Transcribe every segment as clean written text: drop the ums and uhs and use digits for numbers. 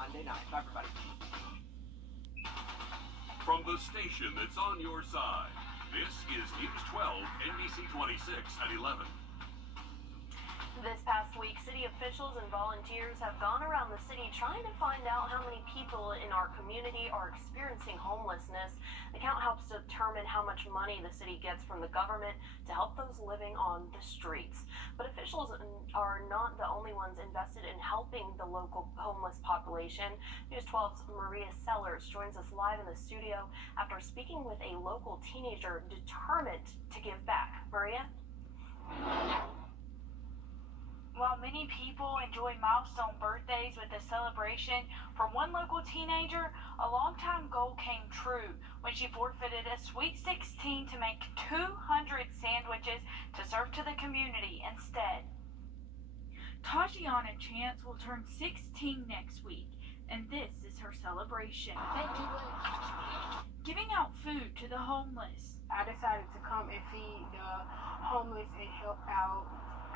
Monday night. Bye, everybody. From the station that's on your side, this is News 12, NBC 26 at 11. This past week, city officials and volunteers have gone around the city trying to find out how many people in our community are experiencing homelessness. The count helps determine how much money the city gets from the government to help those living on the streets. But officials are not the only ones invested in helping the local homeless population. News 12's Maria Sellers joins us live in the studio after speaking with a local teenager determined to give back. Maria? While many people enjoy milestone birthdays with a celebration, for one local teenager, a longtime goal came true when she forfeited a Sweet 16 to make 200 sandwiches to serve to the community instead. Tajiana Chance will turn 16 next week, and this is her celebration. Thank you. Giving out food to the homeless. I decided to come and feed the homeless and help out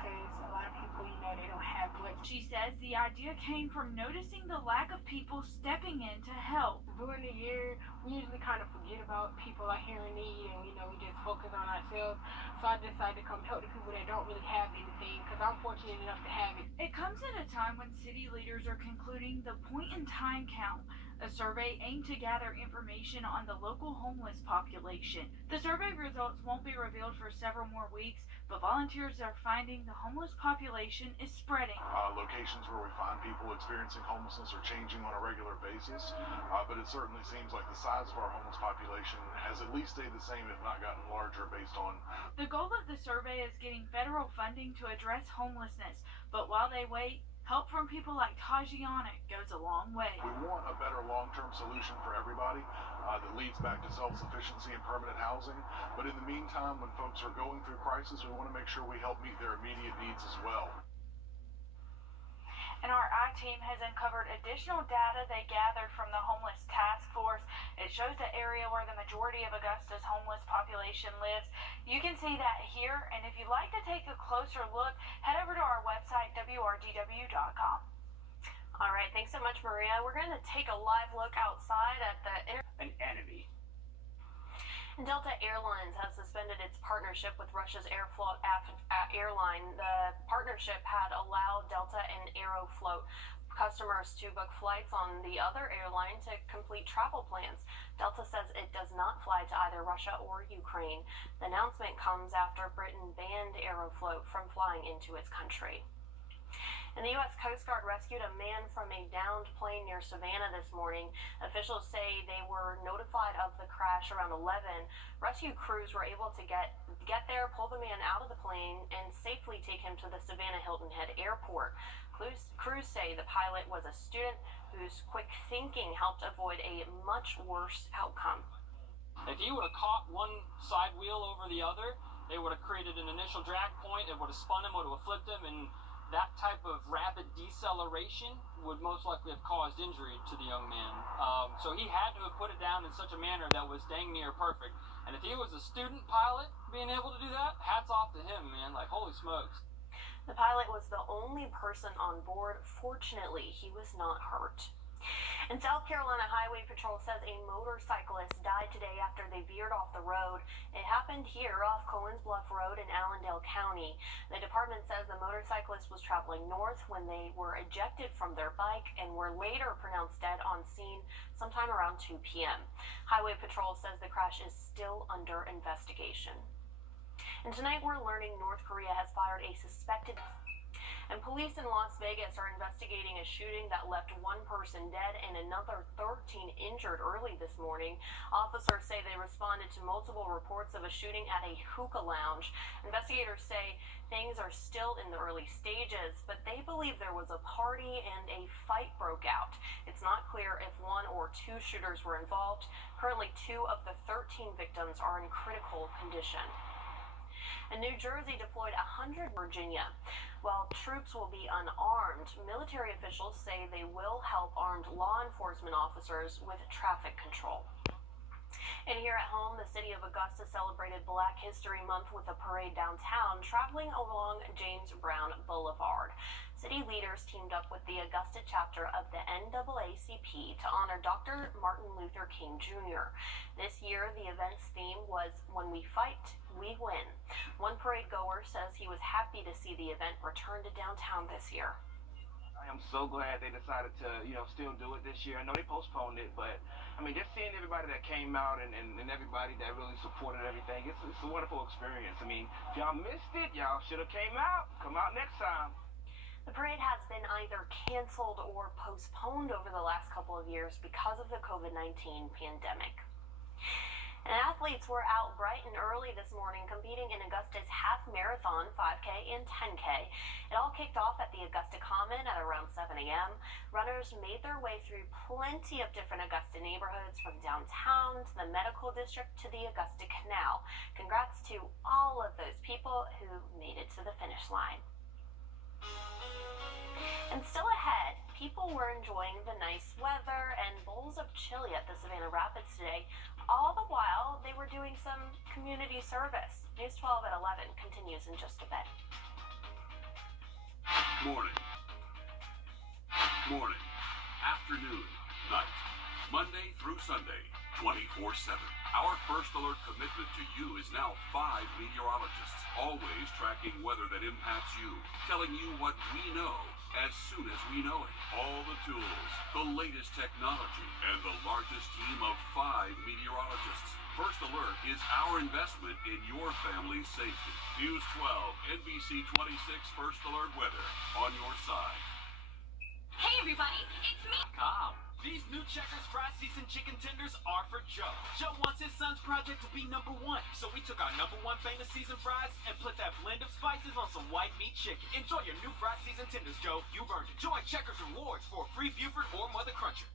because a lot of people, they don't have much. She says the idea came from noticing the lack of people stepping in to help. During the year, we usually kind of forget about people out here in need, and we just focus on ourselves. So I decided to come help the people that don't really have anything, because I'm fortunate enough to have it. It comes at a time when city leaders are concluding the point-in-time count. A survey aimed to gather information on the local homeless population. The survey results won't be revealed for several more weeks, but volunteers are finding the homeless population is spreading. Locations where we find people experiencing homelessness are changing on a regular basis, but it certainly seems like the size of our homeless population has at least stayed the same, if not gotten larger, based on... The goal of the survey is getting federal funding to address homelessness, but while they wait, help from people like Tajiana goes a long way. We want a better long-term solution for everybody that leads back to self-sufficiency and permanent housing. But in the meantime, when folks are going through crisis, we want to make sure we help meet their immediate needs as well. And our I-team has uncovered additional data they gathered from the Homeless Task Force. It shows the area where the majority of Augusta's homeless population lives. You can see that here, and if you'd like to take a closer look, head over to our website, wrdw.com. All right, thanks so much, Maria. We're going to take a live look outside at the An enemy. Delta Airlines has suspended its partnership with Russia's Aeroflot airline. The partnership had allowed Delta and Aeroflot customers to book flights on the other airline to complete travel plans. Delta says it does not fly to either Russia or Ukraine. The announcement comes after Britain banned Aeroflot from flying into its country. And the U.S. Coast Guard rescued a man from a downed plane near Savannah this morning. Officials say they were notified of the crash around 11. Rescue crews were able to get there, pull the man out of the plane, and safely take him to the Savannah Hilton Head Airport. Crews say the pilot was a student whose quick thinking helped avoid a much worse outcome. If he would have caught one side wheel over the other, they would have created an initial drag point. It would have spun him, would have flipped him, and that type of rapid deceleration would most likely have caused injury to the young man. So he had to have put it down in such a manner that was dang near perfect. And if he was a student pilot being able to do that, hats off to him, man. Like, holy smokes. The pilot was the only person on board. Fortunately, he was not hurt. And South Carolina Highway Patrol says a motorcyclist died today after they veered off the road. It happened here off Cohen's Bluff Road in Allendale County. The department says the motorcyclist was traveling north when they were ejected from their bike and were later pronounced dead on scene sometime around 2 p.m. Highway Patrol says the crash is still under investigation. And tonight we're learning North Korea has fired a suspected... And police in Las Vegas are investigating a shooting that left one person dead and another 13 injured early this morning. Officers say they responded to multiple reports of a shooting at a hookah lounge. Investigators say things are still in the early stages, but they believe there was a party and a fight broke out. It's not clear if one or two shooters were involved. Currently, 2 of the 13 victims are in critical condition. And New Jersey deployed 100 Virginia. While troops will be unarmed, military officials say they will help armed law enforcement officers with traffic control. And here at home, the city of Augusta celebrated Black History Month with a parade downtown, traveling along James Brown Boulevard. City leaders teamed up with the Augusta chapter of the NAACP honor Dr. Martin Luther King Jr. This year, the event's theme was When We Fight, We Win. One parade goer says he was happy to see the event return to downtown this year. I am so glad they decided to, still do it this year. I know they postponed it, but I mean, just seeing everybody that came out and everybody that really supported everything, it's a wonderful experience. I mean, if y'all missed it, y'all should have came out. Come out next time. The parade has been either canceled or postponed over the last couple of years because of the COVID-19 pandemic. And athletes were out bright and early this morning competing in Augusta's half marathon, 5K, and 10K. It all kicked off at the Augusta Common at around 7 a.m. Runners made their way through plenty of different Augusta neighborhoods, from downtown to the medical district to the Augusta Canal. Congrats to all of those people who made it to the finish line. And still ahead, people were enjoying the nice weather and bowls of chili at the Savannah Rapids today. All the while, they were doing some community service. News 12 at 11 continues in just a bit. Morning. Morning. Afternoon. Night. Monday through Sunday, 24/7. Our first alert commitment to you is now 5 meteorologists, always tracking weather that impacts you, telling you what we know as soon as we know it. All the tools, the latest technology, and the largest team of 5 meteorologists. First Alert is our investment in your family's safety. News 12, NBC 26 First Alert weather on your side. Hey everybody, it's me. These new Checkers fried seasoned chicken tenders are for Joe. Joe wants his son's project to be #1, so we took our #1 famous seasoned fries and put that blend of spices on some white meat chicken. Enjoy your new fried seasoned tenders, Joe. You've earned it. Join Checkers Rewards for a free Buford or Mother Cruncher.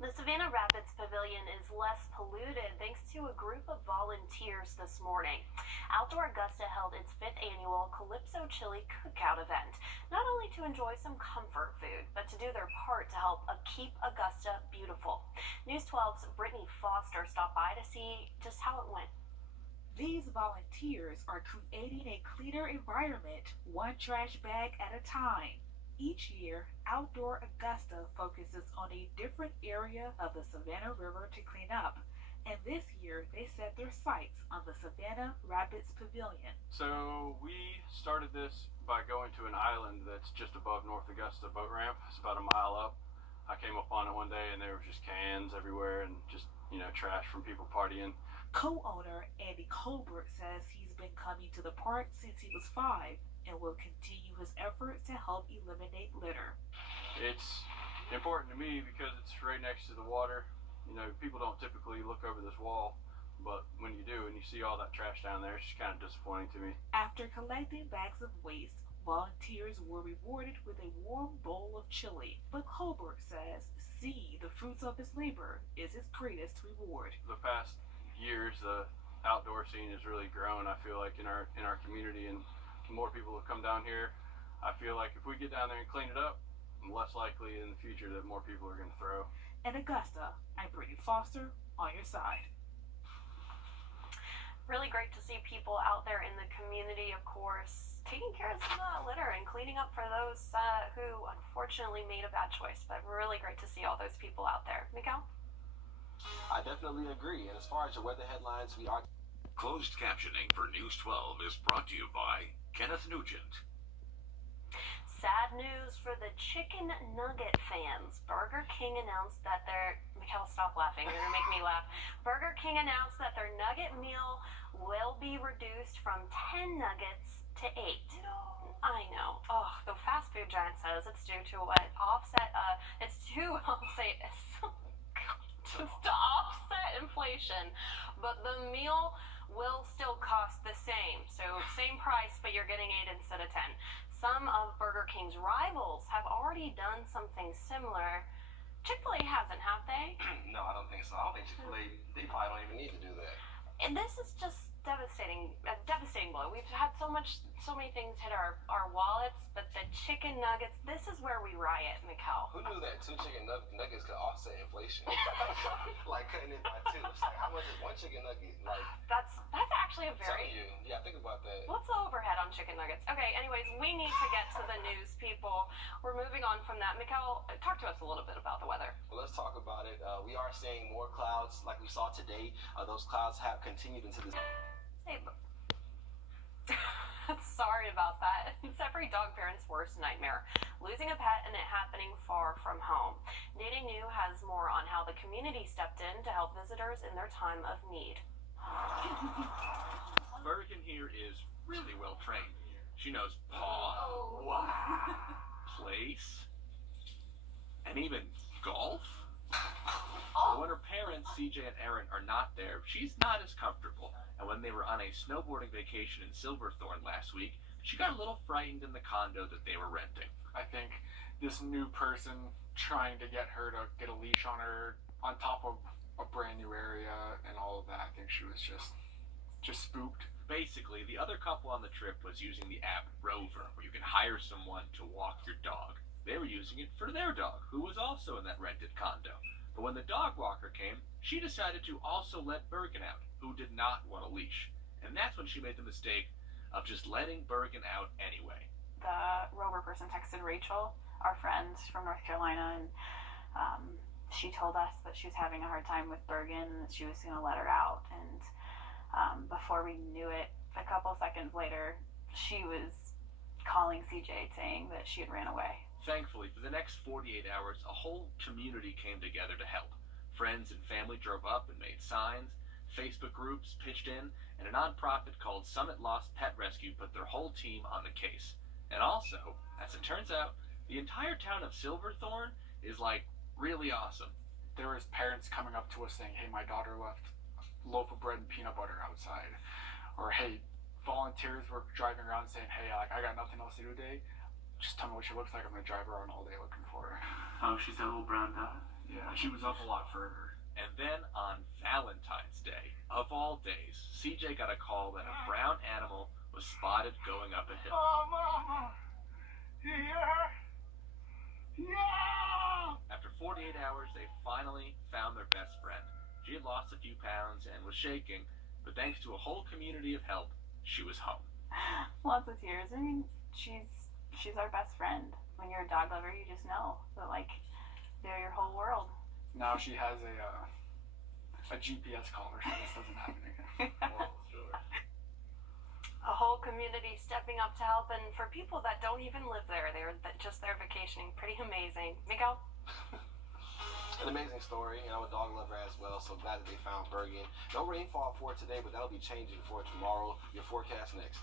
The Savannah Rapids Pavilion is less polluted thanks to a group of volunteers this morning. Outdoor Augusta held its 5th annual Calypso Chili Cookout event, not only to enjoy some comfort food, but to do their part to help keep Augusta beautiful. News 12's Brittany Foster stopped by to see just how it went. These volunteers are creating a cleaner environment, one trash bag at a time. Each year, Outdoor Augusta focuses on a different area of the Savannah River to clean up, and this year they set their sights on the Savannah Rapids Pavilion. So we started this by going to an island that's just above North Augusta boat ramp. It's about a mile up. I came up on it one day and there were just cans everywhere and just, trash from people partying. Co-owner Andy Colbert says he's been coming to the park since he was 5 and will continue his efforts to help eliminate litter. It's important to me because it's right next to the water. People don't typically look over this wall, but when you do and you see all that trash down there, it's just kind of disappointing to me. After collecting bags of waste, volunteers were rewarded with a warm bowl of chili. But Colbert says seeing the fruits of his labor is his greatest reward. The past years, the outdoor scene has really grown, I feel like, in our community, and more people have come down here. I feel like if we get down there and clean it up, less likely in the future that more people are going to throw. In Augusta, I'm Brittany Foster, on your side. Really great to see people out there in the community, of course, taking care of some litter and cleaning up for those who unfortunately made a bad choice. But really great to see all those people out there. Miguel? I definitely agree. And as far as your weather headlines, we are... Closed captioning for News 12 is brought to you by Kenneth Nugent. Sad news for the chicken nugget fans. Burger King announced that Mikhail, stop laughing. You're going to make me laugh. Burger King announced that their nugget meal will be reduced from 10 nuggets to 8. No. I know. Oh, the fast food giant says it's due to what? Just to offset inflation. But the meal will still cost the same. So same price, but you're getting 8 instead of 10. Some of Burger King's rivals have already done something similar. Chick-fil-A hasn't, have they? No, I don't think so. I don't think Chick-fil-A, they probably don't even need to do that. And this is just devastating, a devastating blow. We've had so many things hit our wallets, but the chicken nuggets, this is where we riot, Mikhail. Who knew that 2 chicken nuggets could offset inflation? Like cutting it by 2. It's like, how much is 1 chicken nugget? Like, that's actually a very... Yeah, think about that. What's the overhead on chicken nuggets? Okay, anyways, we need to get to the news, people. We're moving on from that. Mikhail, talk to us a little bit about the weather. Well, let's talk about it. are seeing more clouds like we saw today. Those clouds have continued into this. Hey, sorry about that. It's every dog parent's worst nightmare. Losing a pet and it happening far from home. Dating New has more on how the community stepped in to help visitors in their time of need. Bergen here is really well trained. She knows paw, place, and even golf. But when her parents, CJ and Aaron, are not there, she's not as comfortable. And when they were on a snowboarding vacation in Silverthorne last week, she got a little frightened in the condo that they were renting. I think this new person trying to get her to get a leash on her on top of a brand new area and all of that, I think she was just spooked. Basically, the other couple on the trip was using the app Rover, where you can hire someone to walk your dog. They were using it for their dog, who was also in that rented condo. But when the dog walker came, she decided to also let Bergen out, who did not want a leash. And that's when she made the mistake of just letting Bergen out anyway. The Rover person texted Rachel, our friend from North Carolina, and she told us that she was having a hard time with Bergen and that she was going to let her out. And before we knew it, a couple seconds later, she was calling CJ saying that she had ran away. Thankfully, for the next 48 hours, a whole community came together to help. Friends and family drove up and made signs, Facebook groups pitched in, and a nonprofit called Summit Lost Pet Rescue put their whole team on the case. And also, as it turns out, the entire town of Silverthorne is, like, really awesome. There was parents coming up to us saying, hey, my daughter left a loaf of bread and peanut butter outside. Or, hey, volunteers were driving around saying, hey, like, I got nothing else to do today. Just tell me what she looks like. I'm going to drive around all day looking for her. Oh, she's that little brown dot? Yeah, she was up a lot further. And then on Valentine's Day, of all days, CJ got a call that a brown animal was spotted going up a hill. Oh, Mama! Yeah! Yeah! After 48 hours, they finally found their best friend. She had lost a few pounds and was shaking, but thanks to a whole community of help, she was home. Lots of tears. I mean, she's our best friend. When you're a dog lover, you just know that, like, they're your whole world. Now she has a GPS collar, so this doesn't happen again. A whole community stepping up to help, and for people that don't even live there, they're just there vacationing. Pretty amazing. Miguel? An amazing story, and I'm a dog lover as well, so glad that they found Bergen. No rainfall for today, but that'll be changing for tomorrow. Your forecast next.